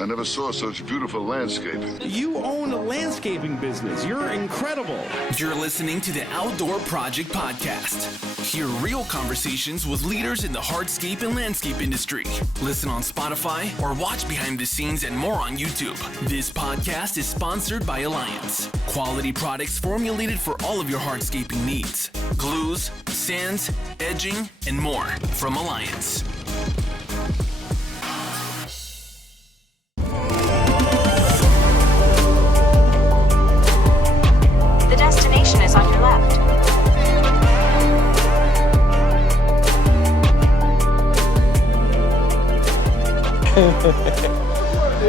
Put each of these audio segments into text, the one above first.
I never saw such beautiful landscaping. You own a landscaping business. You're incredible. You're listening to the Outdoor Project Podcast. Hear real conversations with leaders in the hardscape and landscape industry. Listen on Spotify or watch behind the scenes and more on YouTube. This podcast is sponsored by Alliance. Quality products formulated for all of your hardscaping needs. Glues, sands, edging, and more from Alliance. The destination is on your left.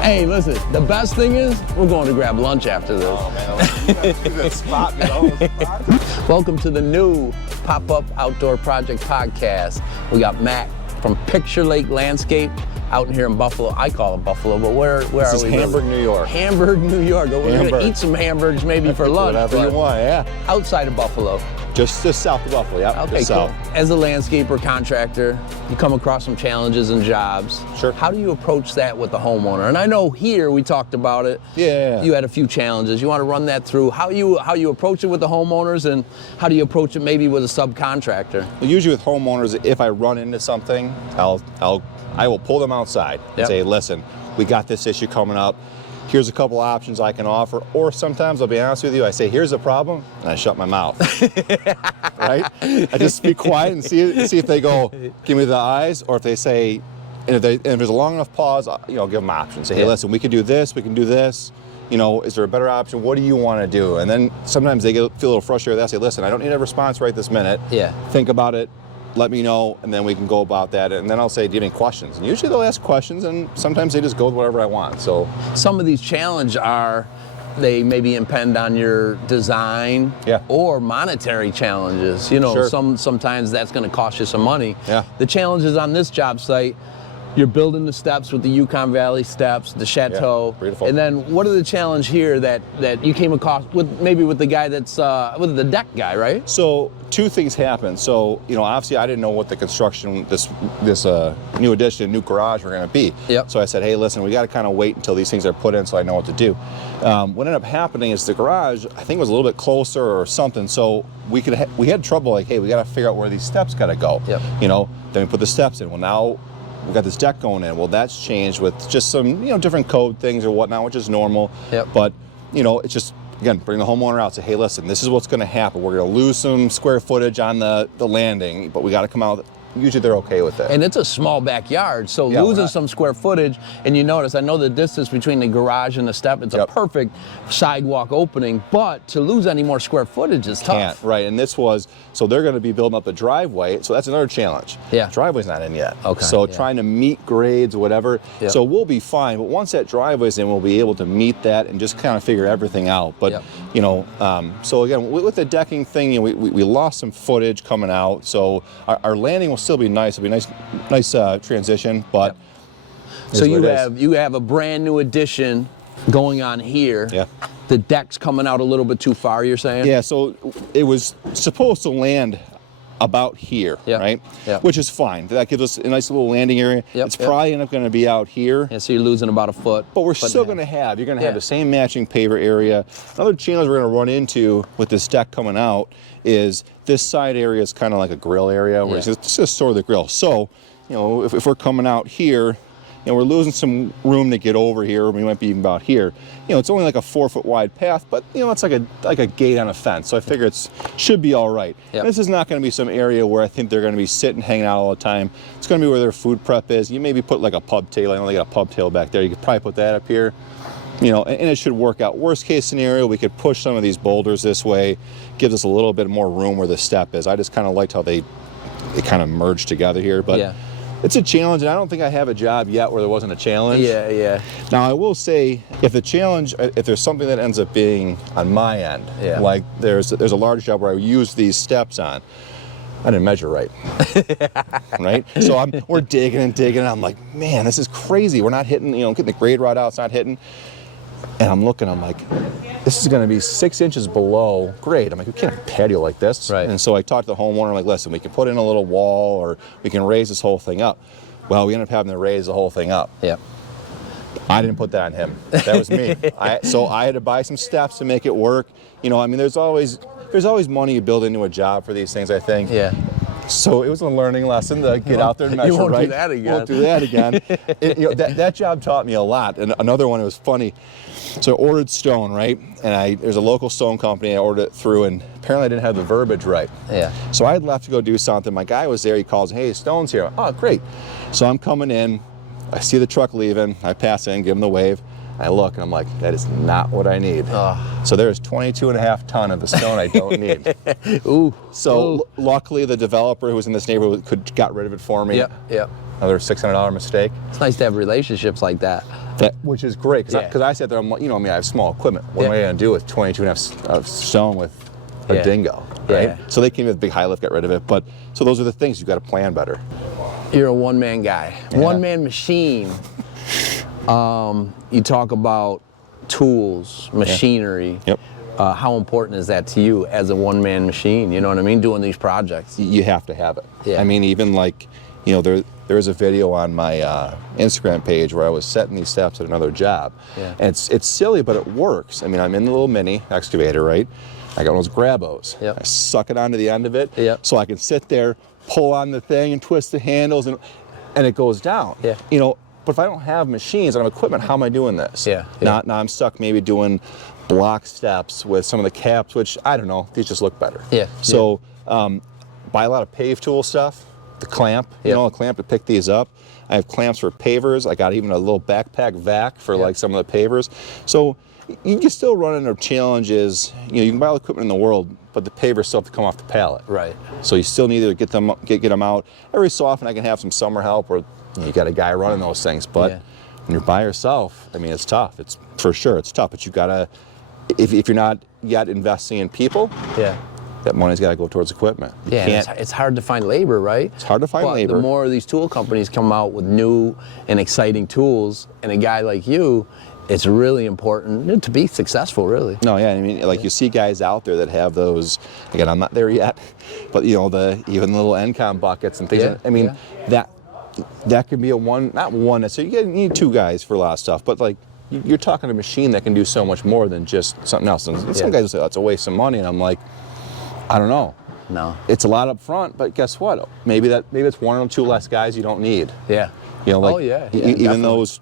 Hey, listen, the best thing is we're going to grab lunch after this. Oh, man, that spot, Welcome to the new Pop-Up Outdoor Project Podcast. We got Matt from Picture Lake Landscape out in here in Buffalo. I call it Buffalo, but where are we? This is Hamburg, New York. Hamburg, New York. We're going to eat some hamburgers maybe for lunch. Whatever you want, yeah. Outside of Buffalo. Just south of Buffalo, yeah. Okay, cool. As a landscaper, contractor, you come across some challenges and jobs. Sure. How do you approach that with the homeowner? And I know here we talked about it. Yeah. You had a few challenges. You want to run that through how you approach it with the homeowners, and how do you approach it maybe with a subcontractor? Well, usually with homeowners, if I run into something, I will pull them outside and say, listen, we got this issue coming up. Here's a couple options I can offer. Or sometimes, I'll be honest with you, I say, here's the problem, and I shut my mouth. Right? I just be quiet and see if they go, give me the eyes, or if they say, and if there's a long enough pause, give them options. Say, hey, listen, we can do this, we can do this. Is there a better option? What do you want to do? And then sometimes they feel a little frustrated. They say, listen, I don't need a response right this minute. Yeah. Think about it. Let me know, and then we can go about that. And then I'll say, do you have any questions? And usually they'll ask questions, and sometimes they just go with whatever I want. So some of these challenges they maybe impend on your design or monetary challenges. Sure. Sometimes that's going to cost you some money. Yeah. The challenges on this job site, you're building the steps with the Yukon Valley steps, the chateau. Yeah, beautiful. And then what are the challenge here that you came across with the guy that's with the deck guy, right? So two things happen. So, obviously I didn't know what the construction, this new addition, new garage were going to be. Yep. So I said, hey, listen, we got to kind of wait until these things are put in so I know what to do. What ended up happening is the garage, I think, was a little bit closer or something. So we had trouble, like, hey, we got to figure out where these steps got to go. Yep. Then we put the steps in. Well, now we got this deck going in. Well, that's changed with just some, different code things or whatnot, which is normal. Yep. But, it's just, again, bring the homeowner out, say, hey, listen, this is what's going to happen. We're going to lose some square footage on the landing, but we got to come out. Usually they're okay with it. And it's a small backyard, so losing some square footage, and you notice, I know the distance between the garage and the step, it's a perfect sidewalk opening, but to lose any more square footage is tough. Right, and so they're going to be building up the driveway, so that's another challenge. Yeah. Driveway's not in yet. Okay. So trying to meet grades or whatever, Yep. So we'll be fine, but once that driveway's in, we'll be able to meet that and just kind of figure everything out. But, so again, with the decking thing, we lost some footage coming out, so our landing will still be nice. It'll be nice transition, but so you have a brand new addition going on here. Yeah. The deck's coming out a little bit too far, you're saying? Yeah, so it was supposed to land about here, right? Yeah. Which is fine. That gives us a nice little landing area. It's probably going to be out here. Yeah, so you're losing about a foot. But you're going to have the same matching paver area. Another challenge we're going to run into with this deck coming out is this side area is kind of like a grill area where it's just sort of the grill. So, if we're coming out here, we're losing some room to get over here. We might be even about here. It's only like a 4-foot wide path, but it's like a gate on a fence. So I figure it should be all right. Yep. This is not going to be some area where I think they're going to be sitting, hanging out all the time. It's going to be where their food prep is. You maybe put like a pub table. I know they got a pub table back there. You could probably put that up here. And it should work out. Worst case scenario, we could push some of these boulders this way. Gives us a little bit more room where the step is. I just kind of liked how they kind of merged together here. But it's a challenge, and I don't think I have a job yet where there wasn't a challenge. Yeah. Now, I will say, if there's something that ends up being on my end, like there's a large job where I use these steps on, I didn't measure right. Right? So we're digging and digging, and I'm like, man, this is crazy. We're not hitting, getting the grade rod out, it's not hitting. And I'm looking, I'm like, this is going to be 6 inches below grade. I'm like, we can't have a patio like this. Right. And so I talked to the homeowner, I'm like, listen, we can put in a little wall or we can raise this whole thing up. Well, we ended up having to raise the whole thing up. Yeah. I didn't put that on him. That was me. So I had to buy some steps to make it work. You know, I mean, there's always money you build into a job for these things, I think. Yeah. So it was a learning lesson to get out there and measure, You won't right? do that again. Won't do that again. That job taught me a lot. And another one, it was funny. So I ordered stone, right? And there's a local stone company I ordered it through, and apparently I didn't have the verbiage right. Yeah. So I had left to go do something. My guy was there. He calls, hey, stone's here. Oh, great. So I'm coming in. I see the truck leaving. I pass in, give him the wave. I look and I'm like, that is not what I need. So there's 22.5 ton of the stone I don't need. Ooh. So luckily the developer who was in this neighborhood got rid of it for me. Yep. Another $600 mistake. It's nice to have relationships like that. Which is great, because I sat there, I'm like, you know, I mean, I have small equipment. What am I going to do with 22.5 of stone with a dingo, right? Yeah. So they came with a big high lift, got rid of it. But so those are the things, you got to plan better. You're a one-man guy, one-man machine. You talk about tools, machinery. Yep. How important is that to you as a one-man machine? You know what I mean? Doing these projects. You have to have it. Yeah. I mean, even like, you know, there's a video on my Instagram page where I was setting these steps at another job. Yeah. And it's silly, but it works. I mean, I'm in the little mini excavator, right? I got one of those grabos. Yep. I suck it onto the end of it, Yep. so I can sit there, pull on the thing, and twist the handles, and it goes down. Yeah. You know, but if I don't have machines and equipment, how am I doing this? Yeah. Now I'm stuck maybe doing block steps with some of the caps, which I don't know, these just look better. Yeah. So buy a lot of pave tool stuff. The clamp, you know, a clamp to pick these up. I have clamps for pavers. I got even a little backpack vac for like some of the pavers. So you can still run into challenges. You know, you can buy all the equipment in the world, but the pavers still have to come off the pallet. Right. So you still need to get them out. Every so often I can have some summer help, or you got a guy running those things. But when you're by yourself, I mean, it's tough. It's for sure, it's tough. But you gotta, if you're not yet investing in people, that money's got to go towards equipment. Yeah, and it's hard to find labor, right? It's hard to find labor. The more these tool companies come out with new and exciting tools, and a guy like you, it's really important to be successful, really. No, yeah, I mean, like you see guys out there that have those, again, I'm not there yet, but you know, even little NCOM buckets and things. Yeah, I mean, that could be not one, so you need two guys for a lot of stuff, but like, you're talking a machine that can do so much more than just something else. And some guys will say, that's a waste of money, and I'm like, I don't know. No. It's a lot up front, but guess what? Maybe it's one or two less guys you don't need. Yeah. You know, like definitely. even those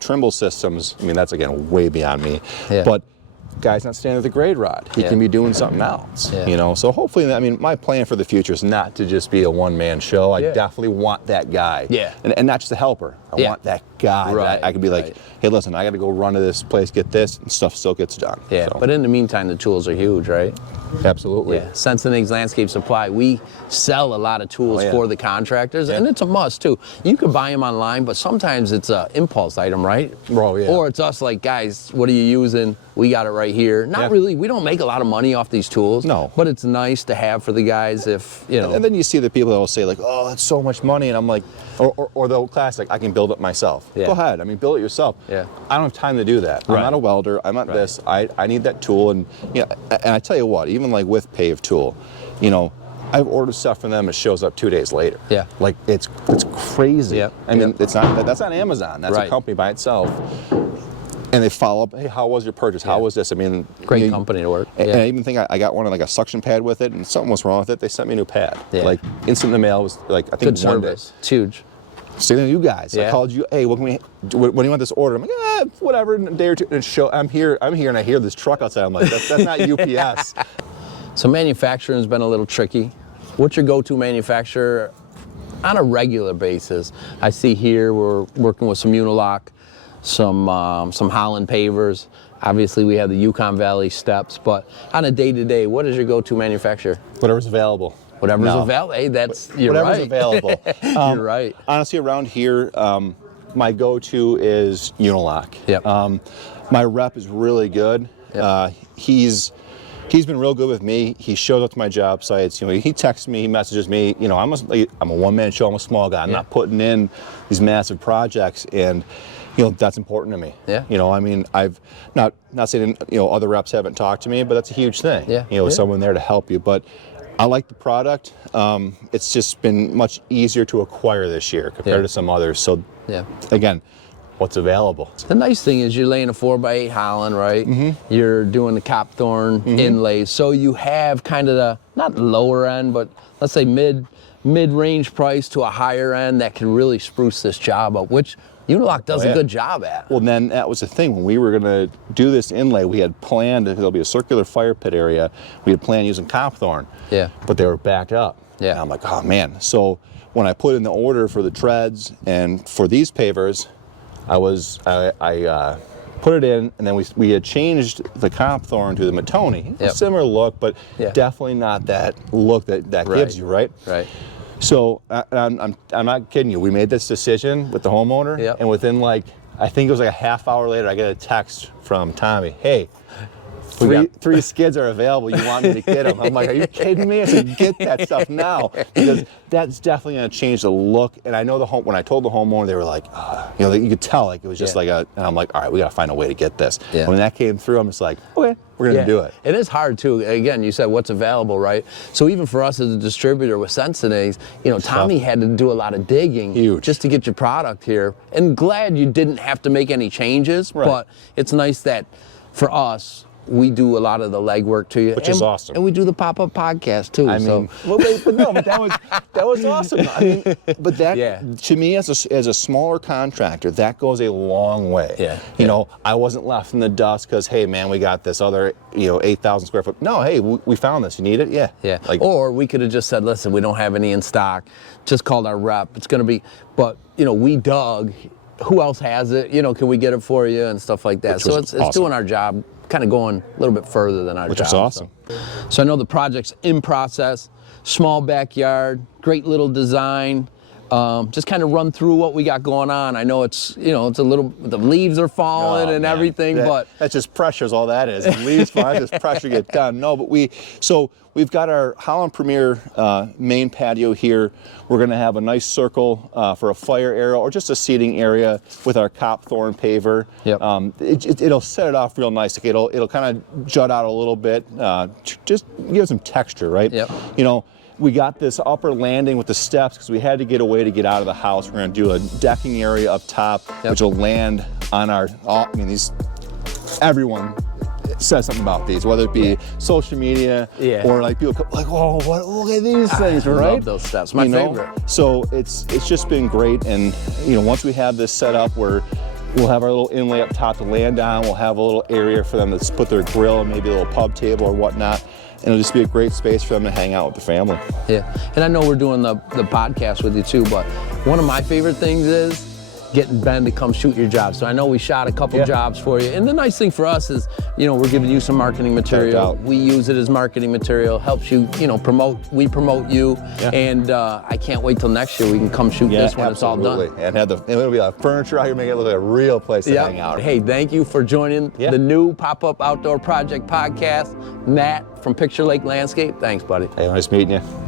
Trimble systems, I mean, that's again way beyond me. Yeah. But guy's not standing at the grade rod. He can be doing something else. Yeah. You know, so hopefully, I mean, my plan for the future is not to just be a one-man show. I definitely want that guy. Yeah. And not just a helper. I want that guy. Right. I could be like, hey, listen, I got to go run to this place, get this, and stuff still gets done. Yeah. So. But in the meantime, the tools are huge, right? Absolutely. Yeah. Sensenig's Landscape Supply, we sell a lot of tools for the contractors, and it's a must too. You could buy them online, but sometimes it's an impulse item, right? Oh, yeah. Or it's us like, guys, what are you using? We got it right here. Not really, we don't make a lot of money off these tools. No. But it's nice to have for the guys if, you know. And then you see the people that will say like, oh, it's so much money, and I'm like, or the old classic, I can build it myself. Yeah. Go ahead, I mean, build it yourself. Yeah. I don't have time to do that. I'm not a welder, I'm not this, I need that tool, and you know, and I tell you what, even like with Pave Tool, you know, I've ordered stuff from them, it shows up 2 days later. Yeah. Like it's crazy. Yep. I mean, that's not Amazon, that's a company by itself. And they follow up, hey, how was your purchase? How was this? I mean, great company to work. And I even think I got one like a suction pad with it, and something was wrong with it. They sent me a new pad. Yeah. Like instant in the mail was like, I think Good one service. day. It's huge. Same to you guys. Yeah. I called you. Hey, when do you want this order? I'm like, whatever. In a day or two, and I'm here, and I hear this truck outside. I'm like, that's not UPS. So manufacturing has been a little tricky. What's your go-to manufacturer on a regular basis? I see here we're working with some Unilock, some Holland pavers. Obviously, we have the Yukon Valley steps. But on a day-to-day, what is your go-to manufacturer? Whatever's available. Whatever's available. Hey, you're whatever's right. available. You're right. Honestly, around here, my go-to is Unilock. Yep. My rep is really good. Yep. He's been real good with me. He shows up to my job sites. You know, he texts me, he messages me. You know, I'm a one-man show. I'm a small guy. I'm not putting in these massive projects, and you know that's important to me. Yeah. You know, I mean, I've not saying other reps haven't talked to me, but that's a huge thing. Yeah. You know, someone there to help you. But I like the product. It's just been much easier to acquire this year compared to some others. So, again, what's available. The nice thing is you're laying a 4x8 Holland, right? You're doing the copthorn inlays, so you have kind of the, not lower end, but let's say mid-range price to a higher end that can really spruce this job up, which Unilock does a good job at. Well, then that was the thing. When we were going to do this inlay, we had planned, there'll be a circular fire pit area, we had planned using copthorn. Yeah. But they were backed up. Yeah. And I'm like, oh man. So when I put in the order for the treads and for these pavers, I put it in, and then we had changed the copthorn to the Matoni. A similar look, but definitely not that look that gives you, right? Right. So I'm not kidding you. We made this decision with the homeowner, and within I think it was like a half hour later, I get a text from Tommy. Hey, three skids are available. You want me to get them? I'm like, are you kidding me? I said, get that stuff now, because that's definitely going to change the look. And I know when I told the homeowner, they were like, you could tell it was just and I'm like, all right, we got to find a way to get this. Yeah. When that came through, I'm just like, okay, we're going to do it. It is hard too. Again, you said what's available, right? So even for us as a distributor with Sensenig, Tommy had to do a lot of digging just to get your product here. And glad you didn't have to make any changes, but it's nice that for us, we do a lot of the legwork to you, which is awesome, and we do the pop-up podcast too. I mean, but that was awesome. I mean, but that to me as a smaller contractor, that goes a long way. Yeah. You know, I wasn't left in the dust because, hey man, we got this other 8,000 square foot. No, hey, we found this. You need it? Yeah. Yeah. Or we could have just said, listen, we don't have any in stock. Just called our rep. It's going to be, but we dug. Who else has it? Can we get it for you and stuff like that? So it's doing our job, kind of going a little bit further than our job. Which is awesome. So I know the project's in process, small backyard, great little design. Just kind of run through what we got going on. I know it's, it's a little, the leaves are falling and everything, but that's just pressure is all that is. The leaves falling, just pressure get done. No, but we've got our Holland Premier main patio here. We're going to have a nice circle for a fire area or just a seating area with our copthorn paver. Yep. It'll set it off real nice. It'll kind of jut out a little bit, just give some texture, right? Yep. We got this upper landing with the steps because we had to get a way to get out of the house. We're going to do a decking area up top, which will land on our. Everyone says something about these, whether it be social media or people come, like, oh, look at these things, right? I love those steps. My favorite. So it's just been great, and once we have this set up, we'll have our little inlay up top to land on. We'll have a little area for them to put their grill, maybe a little pub table or whatnot. And it'll just be a great space for them to hang out with the family. Yeah, and I know we're doing the podcast with you too, but one of my favorite things is getting Ben to come shoot your job. So I know we shot a couple jobs for you. And the nice thing for us is, we're giving you some marketing material. We use it as marketing material, helps you, we promote you. Yeah. And I can't wait till next year we can come shoot this when it's all done. And it'll be like furniture out here, make it look like a real place to hang out. Hey, thank you for joining the new Pop-Up Outdoor Project podcast. Matt from Picture Lake Landscape. Thanks, buddy. Hey, nice meeting you.